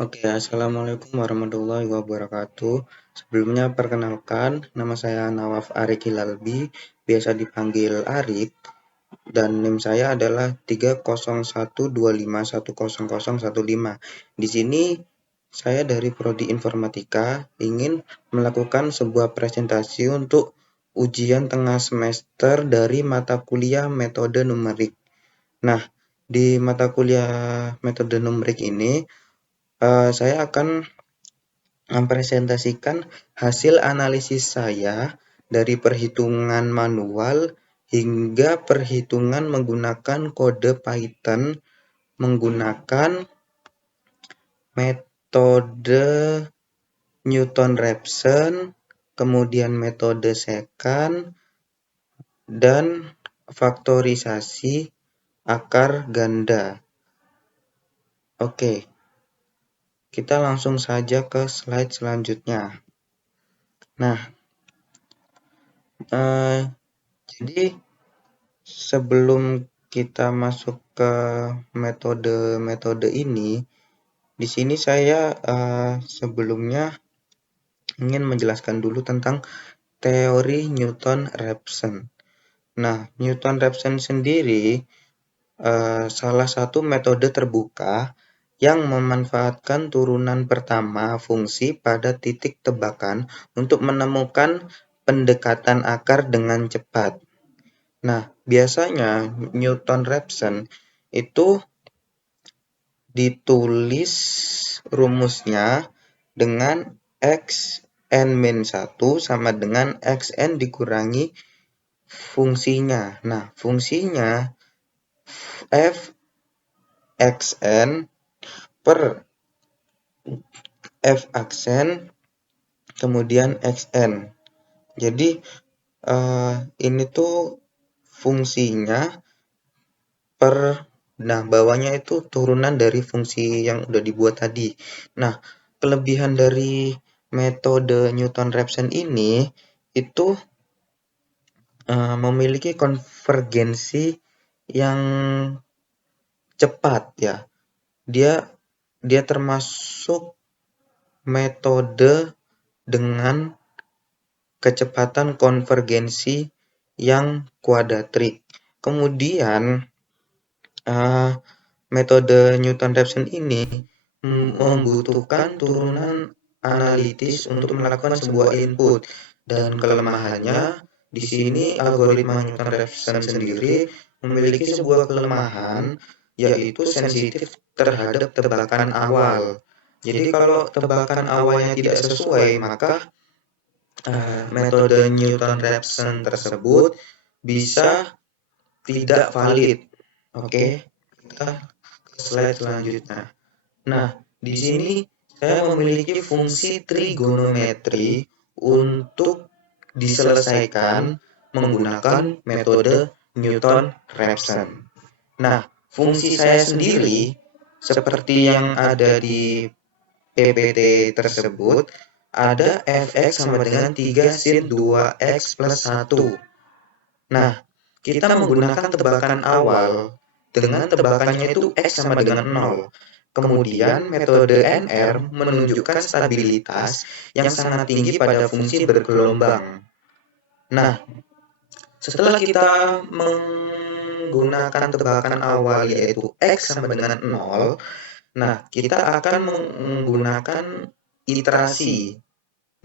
Oke, Assalamualaikum warahmatullahi wabarakatuh. Sebelumnya perkenalkan, nama saya Nawaf Arik Hilalbi, biasa dipanggil Arik, dan NIM saya adalah 30125100015. Di sini saya dari Prodi Informatika ingin melakukan sebuah presentasi untuk ujian tengah semester dari mata kuliah metode numerik. Nah, di mata kuliah metode numerik ini, saya akan mempresentasikan hasil analisis saya dari perhitungan manual hingga perhitungan menggunakan kode Python menggunakan metode Newton-Raphson, kemudian metode secant, dan faktorisasi akar ganda. Oke, kita langsung saja ke slide selanjutnya. Nah, jadi sebelum kita masuk ke metode-metode ini, di sini saya sebelumnya ingin menjelaskan dulu tentang teori Newton-Raphson. Nah, Newton-Raphson sendiri salah satu metode terbuka yang memanfaatkan turunan pertama fungsi pada titik tebakan untuk menemukan pendekatan akar dengan cepat. Nah, biasanya Newton-Raphson itu ditulis rumusnya dengan xn-1 sama dengan xn dikurangi fungsinya. Nah, fungsinya fxn per f aksen kemudian xn. Jadi ini tuh fungsinya bawahnya itu turunan dari fungsi yang udah dibuat tadi. Nah, kelebihan dari metode Newton-Raphson ini itu memiliki konvergensi yang cepat ya. Dia termasuk metode dengan kecepatan konvergensi yang kuadratrik. Kemudian metode Newton-Raphson ini membutuhkan turunan analitis untuk melakukan sebuah input, dan kelemahannya di sini algoritma Newton-Raphson sendiri memiliki sebuah kelemahan, yaitu sensitif terhadap tebakan awal. Jadi kalau tebakan awalnya tidak sesuai, maka metode Newton-Raphson tersebut bisa tidak valid. Oke, kita ke slide selanjutnya. Nah, di sini saya memiliki fungsi trigonometri untuk diselesaikan menggunakan metode Newton-Raphson. Nah, fungsi saya sendiri seperti yang ada di PPT tersebut, ada fx sama dengan 3 sin 2x plus 1. Nah, kita menggunakan tebakan awal dengan tebakannya itu x sama dengan 0. Kemudian metode NR menunjukkan stabilitas yang sangat tinggi pada fungsi bergelombang. Nah, setelah kita menggunakan tebakan awal yaitu x sama dengan 0, nah kita akan menggunakan iterasi.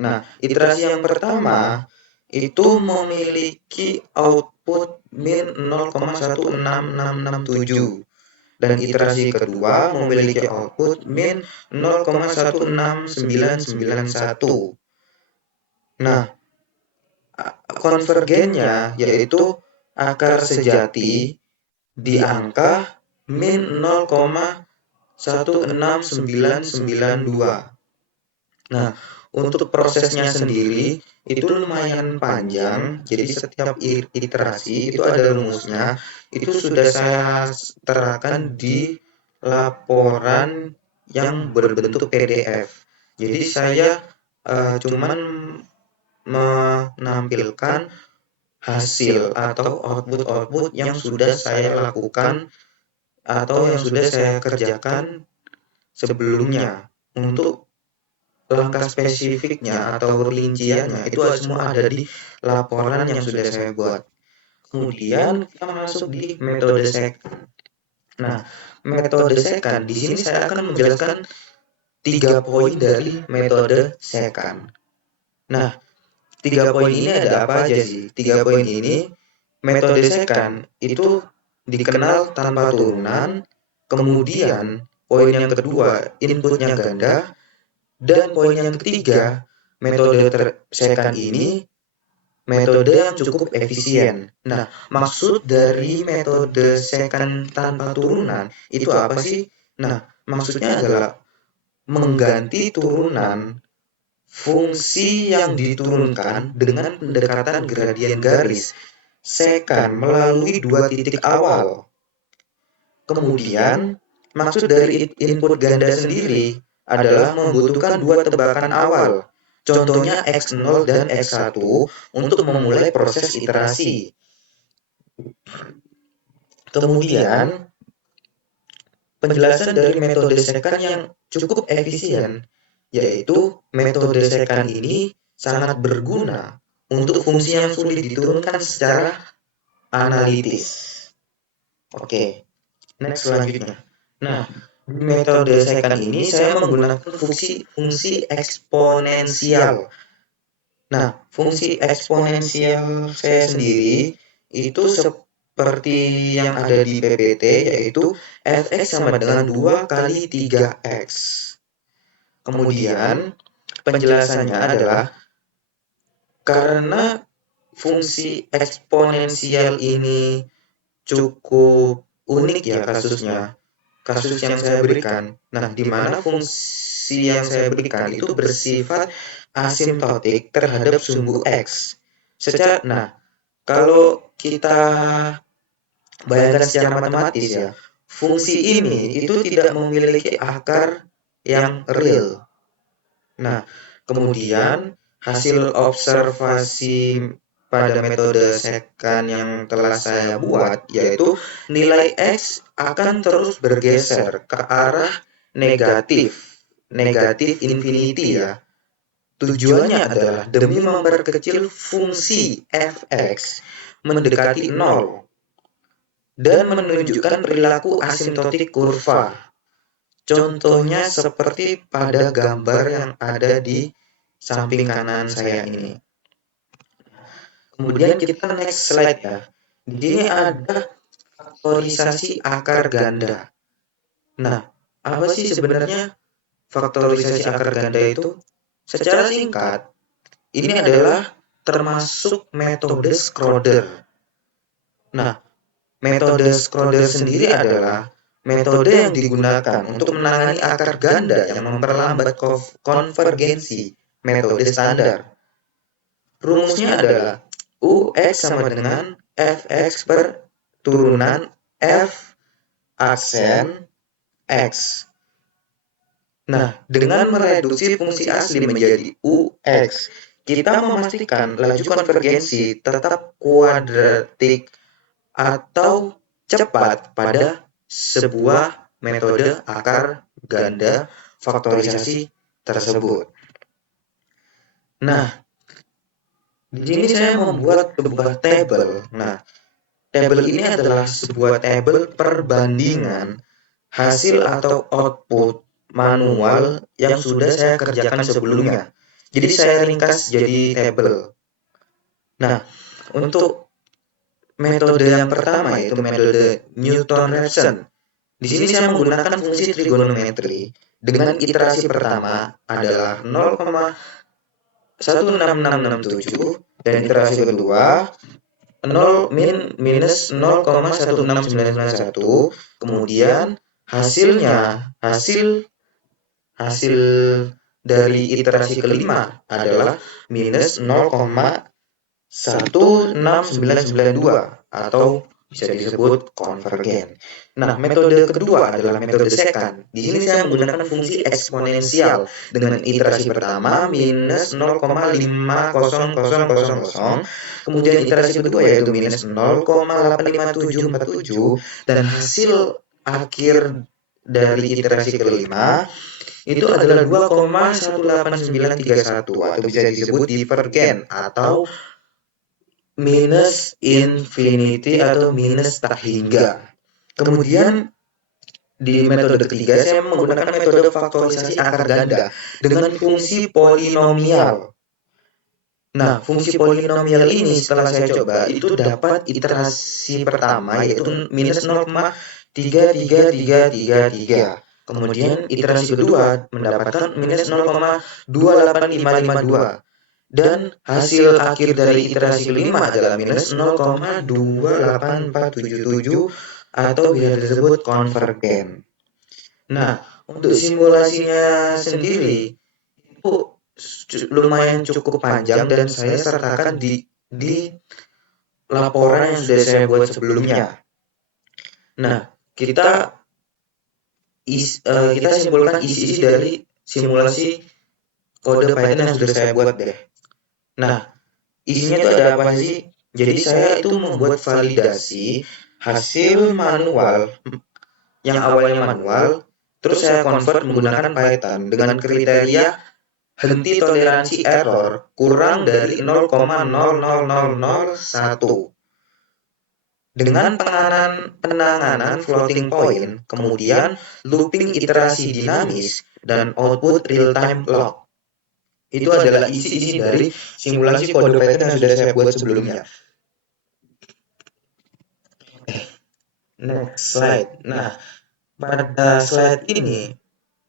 Nah, iterasi yang pertama itu memiliki output min 0,16667. Dan iterasi kedua memiliki output min 0,16991. Nah, konvergennya yaitu akar sejati di angka min 0,16992. Nah, untuk prosesnya sendiri itu lumayan panjang, jadi setiap iterasi itu ada rumusnya. Itu sudah saya terapkan di laporan yang berbentuk PDF. Jadi saya cuman menampilkan hasil atau output-output yang sudah saya lakukan atau yang sudah saya kerjakan sebelumnya. untuk langkah spesifiknya atau rinciannya itu semua ada di laporan yang sudah saya buat. Kemudian kita masuk di metode second. Nah, metode second di sini saya akan menjelaskan 3 poin dari metode second. Nah, 3 poin ini ada apa aja sih? 3 poin ini, metode second itu dikenal tanpa turunan, kemudian poin yang kedua inputnya ganda, dan poin yang ketiga metode second ini metode yang cukup efisien. Nah, maksud dari metode second tanpa turunan itu apa sih? Nah, maksudnya adalah mengganti turunan fungsi yang diturunkan dengan pendekatan gradien garis second melalui 2 titik awal. Kemudian, maksud dari input ganda sendiri adalah membutuhkan 2 tebakan awal, contohnya X0 dan X1 untuk memulai proses iterasi. Kemudian, penjelasan dari metode second yang cukup efisien, yaitu metode second ini sangat berguna untuk fungsi yang sulit diturunkan secara analitis. Oke, next selanjutnya. Nah, di metode second ini saya menggunakan fungsi eksponensial. Nah, fungsi eksponensial saya sendiri itu seperti yang ada di PPT, yaitu fx sama dengan 2 kali 3x. Kemudian, penjelasannya adalah karena fungsi eksponensial ini cukup unik ya kasusnya, kasus yang saya berikan. Nah, di mana fungsi yang saya berikan itu bersifat asimptotik terhadap sumbu X. Nah, kalau kita bayangkan secara matematis ya, fungsi ini itu tidak memiliki akar yang real. Nah, kemudian hasil observasi pada metode second yang telah saya buat, yaitu nilai X akan terus bergeser ke arah negatif infinity ya. Tujuannya adalah demi memperkecil fungsi fx mendekati 0 dan menunjukkan perilaku asimptotik kurva. Contohnya seperti pada gambar yang ada di samping kanan saya ini. Kemudian kita next slide ya. Di sini ada faktorisasi akar ganda. Nah, apa sih sebenarnya faktorisasi akar ganda itu? Secara singkat, ini adalah termasuk metode Schroeder. Nah, metode Schroeder sendiri adalah metode yang digunakan untuk menangani akar ganda yang memperlambat konvergensi metode standar. Rumusnya adalah Ux sama dengan Fx per turunan F aksen X. Nah, dengan mereduksi fungsi asli menjadi Ux, kita memastikan laju konvergensi tetap kuadratik atau cepat pada sebuah metode akar ganda faktorisasi tersebut. Nah, di sini saya membuat sebuah tabel. Nah, tabel ini adalah sebuah tabel perbandingan hasil atau output manual yang sudah saya kerjakan sebelumnya. Jadi saya ringkas jadi tabel. Nah, untuk metode yang pertama yaitu metode Newton-Raphson. Di sini saya menggunakan fungsi trigonometri dengan iterasi pertama adalah 0,16667 dan iterasi kedua 0 minus 0,16991. Kemudian hasil dari iterasi kelima adalah minus 0,16992 atau bisa disebut konvergen. Nah, metode kedua adalah metode second. Di sini saya menggunakan fungsi eksponensial dengan iterasi pertama minus 0,50000, kemudian iterasi kedua yaitu minus 0,85747 dan hasil akhir dari iterasi kelima itu adalah 2,18931 atau bisa disebut divergen atau minus infinity atau minus tak hingga. Kemudian di metode ketiga saya menggunakan metode faktorisasi akar ganda dengan fungsi polinomial. Nah, fungsi polinomial ini setelah saya coba itu dapat iterasi pertama yaitu minus 0,33333. Kemudian iterasi kedua mendapatkan minus 0,28552 dan hasil akhir dari iterasi kelima adalah minus 0,28477 atau bisa disebut konvergen. Nah, untuk simulasinya sendiri itu lumayan cukup panjang dan saya sertakan di laporan yang sudah saya buat sebelumnya. Nah, kita simpulkan isi-isi dari simulasi kode Python yang sudah saya buat deh. Nah, isinya itu ada apa sih? Jadi saya itu membuat validasi hasil manual yang awalnya manual, terus saya convert menggunakan Python dengan kriteria henti toleransi error kurang dari 0,00001. Dengan penanganan floating point, kemudian looping iterasi dinamis, dan output real-time log. Itu adalah isi-isi dari simulasi kode Python yang sudah saya buat sebelumnya. Next slide. Nah, pada slide ini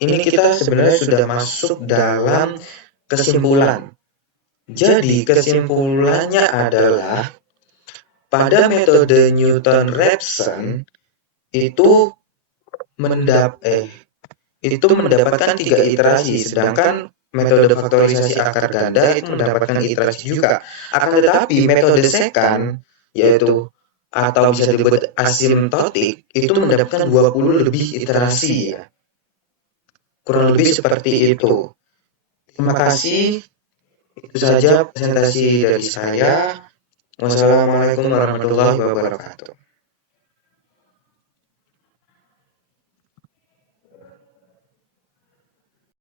kita sebenarnya sudah masuk dalam kesimpulan. Jadi, kesimpulannya adalah pada metode Newton-Raphson itu mendapatkan 3 iterasi, sedangkan metode faktorisasi akar ganda itu mendapatkan iterasi juga. Akan tetapi metode secant yaitu atau bisa disebut asimptotik itu mendapatkan 20 lebih iterasi ya. Kurang lebih seperti itu. Terima kasih. Itu saja presentasi dari saya. Wassalamualaikum warahmatullahi wabarakatuh.